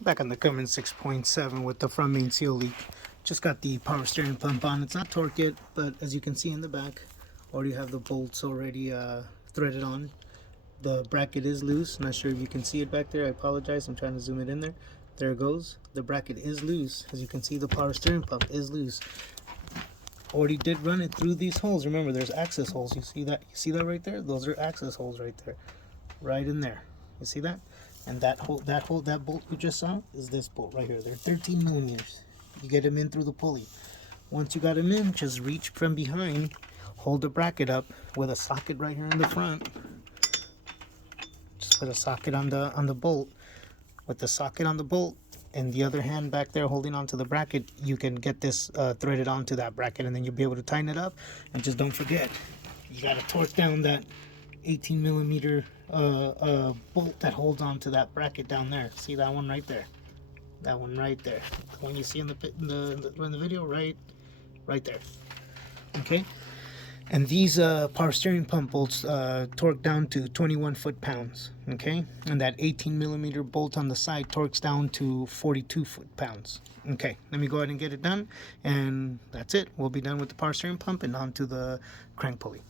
Back on the Cummins 6.7 with the front main seal leak. Just got the power steering pump on. It's not torqued yet, but as you can see in the back, already have the bolts already threaded on. The bracket is loose. Not sure if you can see it back there. I apologize. I'm trying to zoom it in there. There it goes. The bracket is loose. As you can see, the power steering pump is loose. Already did run it through these holes. Remember, there's access holes. You see that? You see that right there? Those are access holes right there. Right in there. You see that? And that bolt you just saw is this bolt right here. They're 13 millimeters. You get them in through the pulley. Once you got them in, just reach from behind, hold the bracket up with a socket right here in the front. Just put a socket on the bolt. With the socket on the bolt and the other hand back there holding onto the bracket, you can get this threaded onto that bracket, and then you'll be able to tighten it up. And just don't forget, you got to torque down that 18 millimeter bolt that holds onto that bracket down there. See that one right there? That one right there. The one you see in the video, right there. Okay. And these power steering pump bolts torque down to 21 foot-pounds, okay? And that 18 millimeter bolt on the side torques down to 42 foot-pounds. Okay, let me go ahead and get it done, and that's it. We'll be done with the power steering pump and onto the crank pulley.